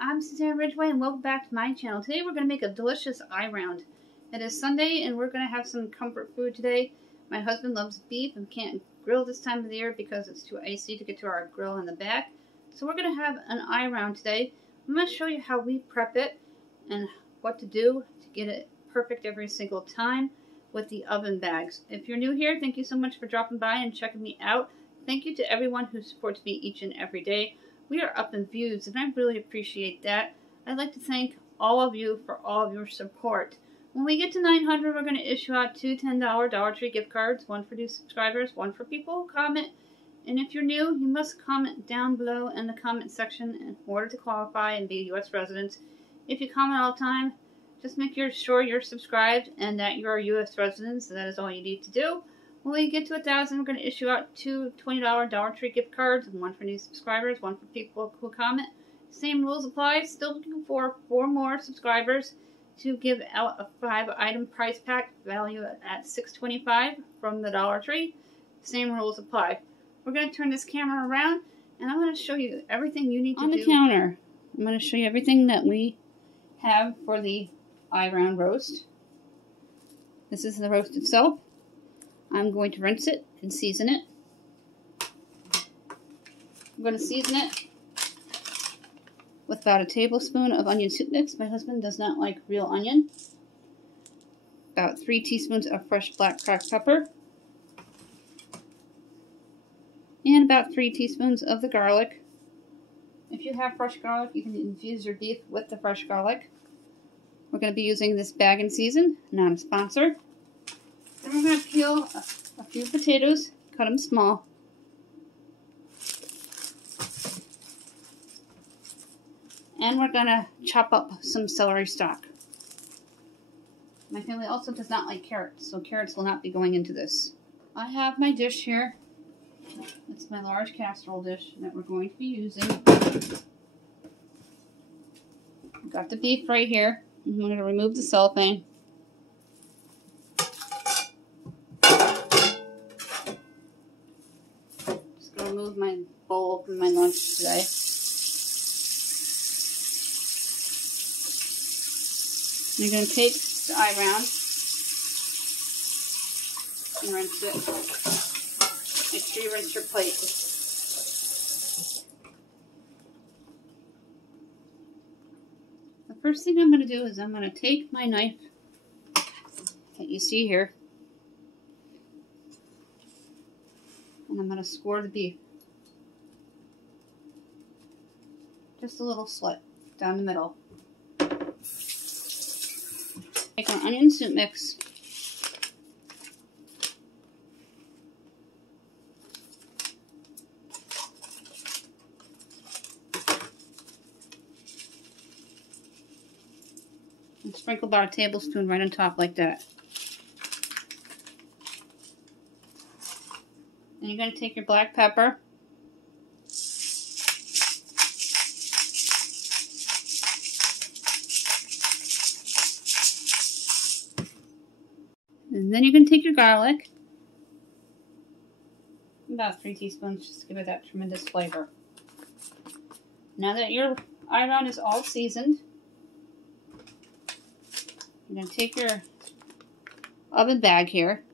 I'm Suzanne Ridgway and welcome back to my channel. Today we're going to make a delicious eye round. It is Sunday and we're going to have some comfort food today. My husband loves beef and can't grill this time of the year because it's too icy to get to our grill in the back. So we're going to have an eye round today. I'm going to show you how we prep it and what to do to get it perfect every single time with the oven bags. If you're new here, thank you so much for dropping by and checking me out. Thank you to everyone who supports me each and every day. We are up in views, and I really appreciate that. I'd like to thank all of you for all of your support. When we get to 900, we're going to issue out two $10 Dollar Tree gift cards, one for new subscribers, one for people who comment. And if you're new, you must comment down below in the comment section in order to qualify and be U.S. residents. If you comment all the time, just make sure you're subscribed and that you're a U.S. resident, so that is all you need to do. When we get to 1,000, we're going to issue out two $20 Dollar Tree gift cards, one for new subscribers, one for people who comment. Same rules apply. Still looking for 4 more subscribers to give out a 5-item prize pack value at $6.25 from the Dollar Tree. Same rules apply. We're going to turn this camera around, and I'm going to show you everything you need to do. On the counter, I'm going to show you everything that we have for the eye round roast. This is the roast itself. I'm going to rinse it and season it. I'm going to season it with about a tablespoon of onion soup mix. My husband does not like real onion. About 3 teaspoons of fresh black cracked pepper. And about 3 teaspoons of the garlic. If you have fresh garlic, you can infuse your beef with the fresh garlic. We're going to be using this bag and season, not a sponsor. Then we're going to peel a few potatoes, cut them small. And we're going to chop up some celery stalk. My family also does not like carrots, so carrots will not be going into this. I have my dish here. It's my large casserole dish that we're going to be using. I've got the beef right here. I'm going to remove the cellophane. Remove my bowl from my lunch today. You're going to take the eye round and rinse it. Make sure you rinse your plate. The first thing I'm going to do is I'm going to take my knife that you see here, and I'm going to score the beef. Just a little slit down the middle. Take our onion soup mix. And sprinkle about a tablespoon right on top like that. And you're going to take your black pepper. And then you're going to take your garlic. About 3 teaspoons just to give it that tremendous flavor. Now that your eye round is all seasoned, you're going to take your oven bag here.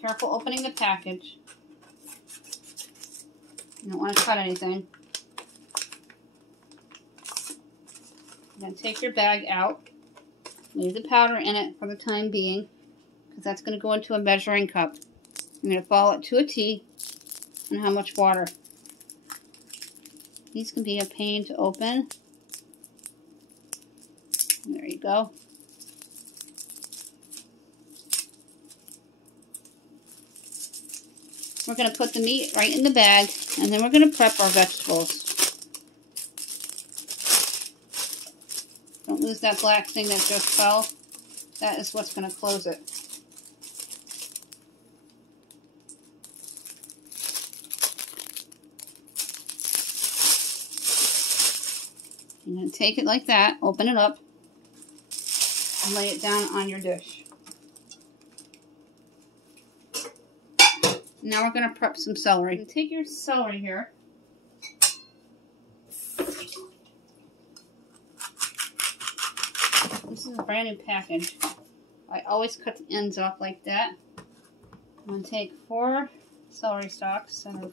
Careful opening the package. You don't want to cut anything. You're going to take your bag out. Leave the powder in it for the time being, because that's going to go into a measuring cup. I'm going to follow it to a T on how much water. These can be a pain to open. There you go. We're going to put the meat right in the bag, and then we're going to prep our vegetables. Don't lose that black thing that just fell. That is what's going to close it. You're going to take it like that, open it up, and lay it down on your dish. Now we're going to prep some celery. Take your celery here. brand new package. I always cut the ends off like that. I'm going to take 4 celery stalks. And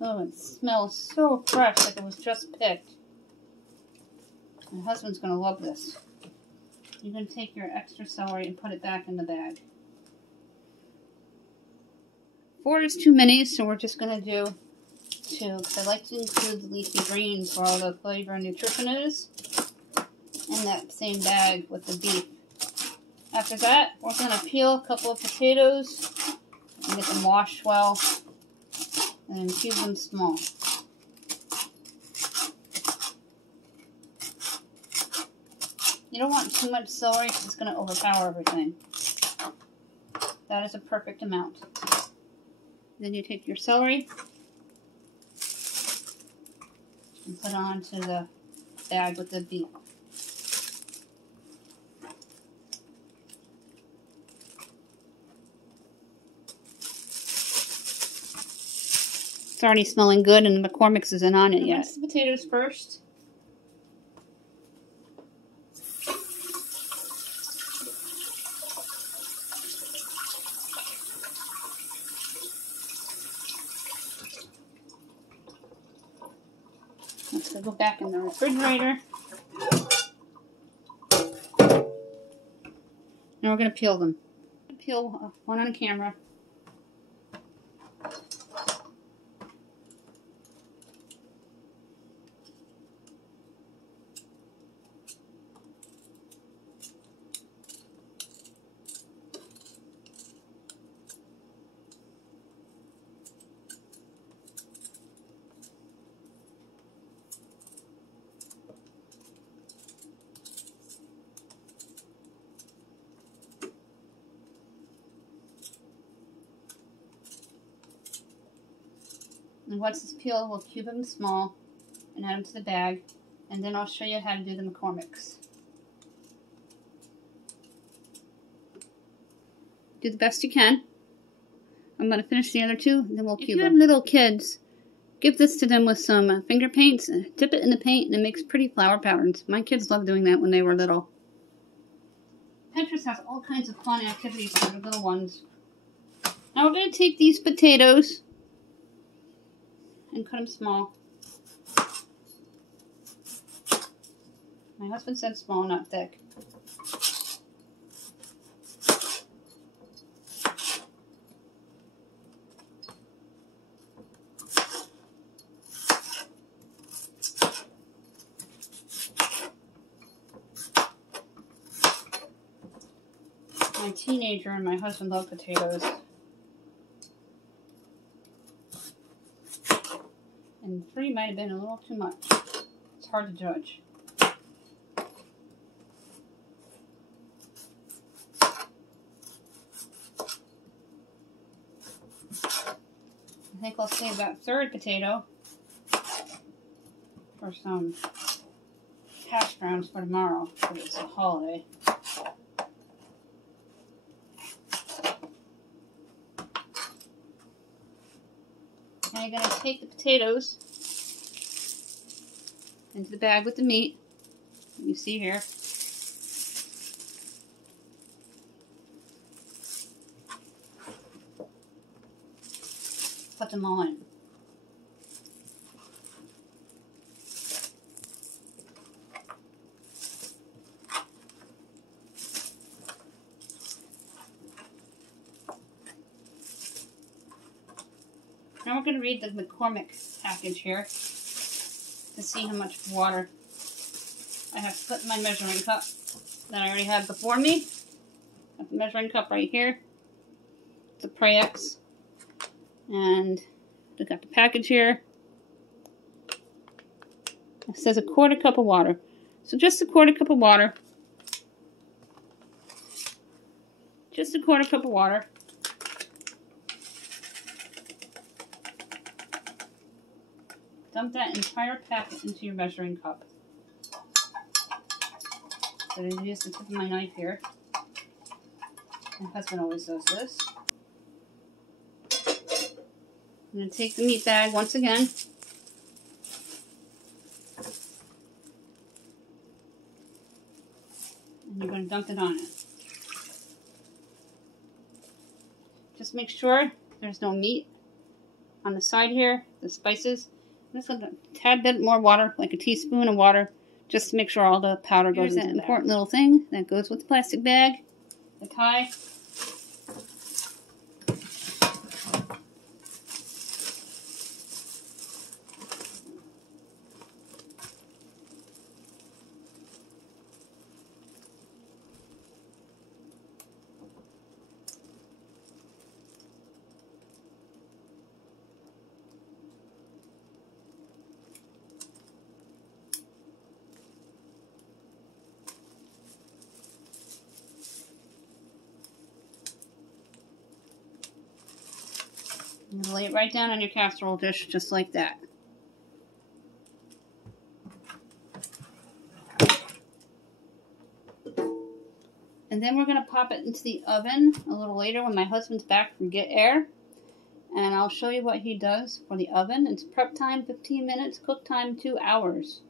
oh, it smells so fresh, like it was just picked. My husband's going to love this. You're going to take your extra celery and put it back in the bag. 4 is too many, so we're just going to do 2, because I like to include the leafy greens where all the flavor and nutrition is in that same bag with the beef. After that, we're going to peel a couple of potatoes and get them washed well and then cube them small. You don't want too much celery because it's going to overpower everything. That is a perfect amount. Then you take your celery and put it onto the bag with the beef. It's already smelling good and the McCormick's isn't on it yet. Rinse the potatoes first. Let's go back in the refrigerator. Now we're going to peel them. Peel one on camera. And once it's peeled, we'll cube them small and add them to the bag. And then I'll show you how to do the McCormick's. Do the best you can. I'm going to finish the other 2, and then we'll cube them. If you have little kids, give this to them with some finger paints. Dip it in the paint, and it makes pretty flower patterns. My kids loved doing that when they were little. Pinterest has all kinds of fun activities for the little ones. Now we're going to take these potatoes and cut them small. My husband said small, not thick. My teenager and my husband love potatoes. And 3 might have been a little too much. It's hard to judge. I think I'll save that 3rd potato for some hash browns for tomorrow, because it's a holiday. Now you're going to take the potatoes into the bag with the meat, you see here. Put them all in. Now we're going to read the McCormick package here to see how much water I have to put in my measuring cup that I already had before me. Got the measuring cup right here. It's a Prex. And I got the package here. It says 1/4 cup of water. So just 1/4 cup of water. Just 1/4 cup of water. Dump that entire packet into your measuring cup. So I use the tip of my knife here. My husband always does this. I'm going to take the meat bag once again. dumped it on it. Just make sure there's no meat on the side here, the spices. I'm just going to a tad bit more water, like a teaspoon of water, just to make sure all the powder goes in. An important little thing that goes with the plastic bag, the tie. And lay it right down on your casserole dish, just like that. And then we're going to pop it into the oven a little later when my husband's back from Get Air. And I'll show you what he does for the oven. It's prep time 15 minutes, cook time 2 hours.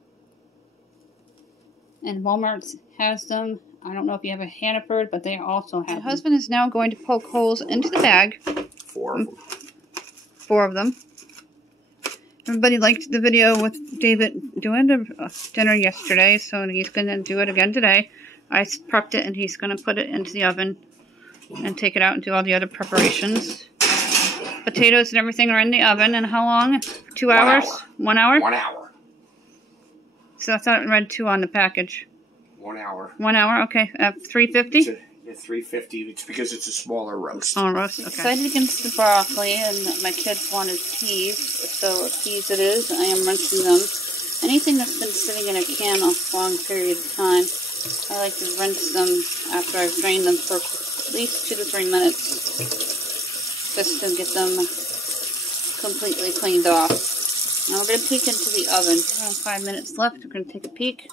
And Walmart has them. I don't know if you have a Hannaford, but they also have them. My husband is now going to poke holes into the bag. 4 of them. 4 of them. Everybody liked the video with David doing the dinner yesterday, so he's going to do it again today. I prepped it, and he's going to put it into the oven and take it out and do all the other preparations. Potatoes and everything are in the oven. And how long? 2 hours? 1 hour? 1 hour. So I thought it read 2 on the package. 1 hour. 1 hour? Okay. 350? Yeah, 350. It's because it's a smaller roast. Oh, roast. Okay. Decided against the broccoli, and my kids wanted peas, so peas it is. I am rinsing them. Anything that's been sitting in a can a long period of time, I like to rinse them after I've drained them for at least 2 to 3 minutes, just to get them completely cleaned off. Now we're going to peek into the oven. Around 5 minutes left. We're going to take a peek.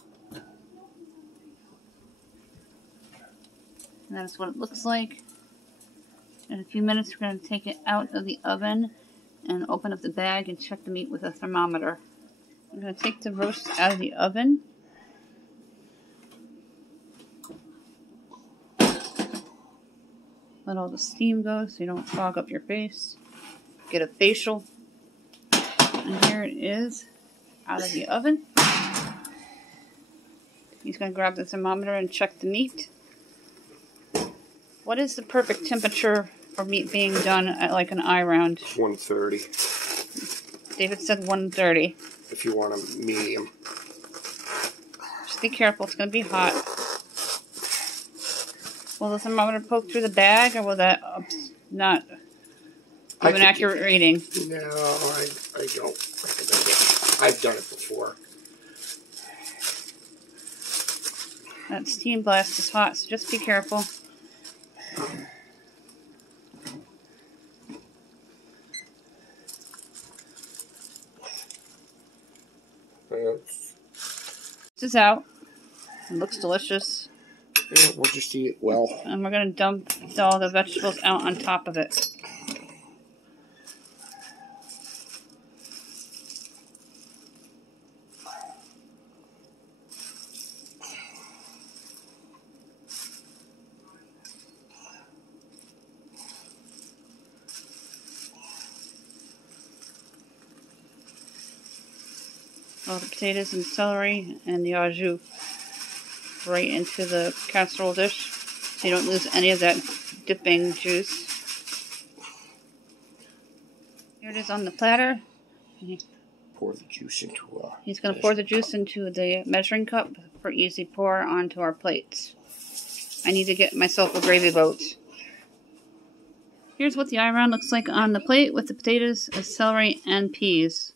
And that's what it looks like. In a few minutes, we're going to take it out of the oven and open up the bag and check the meat with a thermometer. I'm going to take the roast out of the oven. Let all the steam go so you don't fog up your face. Get a facial. And here it is, out of the oven. He's going to grab the thermometer and check the meat. What is the perfect temperature for meat being done at like an eye round? 130. David said 130. If you want a medium. Just be careful, it's going to be hot. Will the thermometer poke through the bag, or will that not give an accurate reading? No, I don't recommend it. I've done it before. That steam blast is hot, so just be careful. This is out. It looks delicious. Yeah, we'll just eat it well. And we're going to dump all the vegetables out on top of it. All the potatoes and celery and the au jus right into the casserole dish so you don't lose any of that dipping juice. Here it is on the platter. Pour the juice into He's going to pour the juice into the measuring cup for easy pour onto our plates. I need to get myself a gravy boat. Here's what the eye round looks like on the plate with the potatoes, the celery, and peas.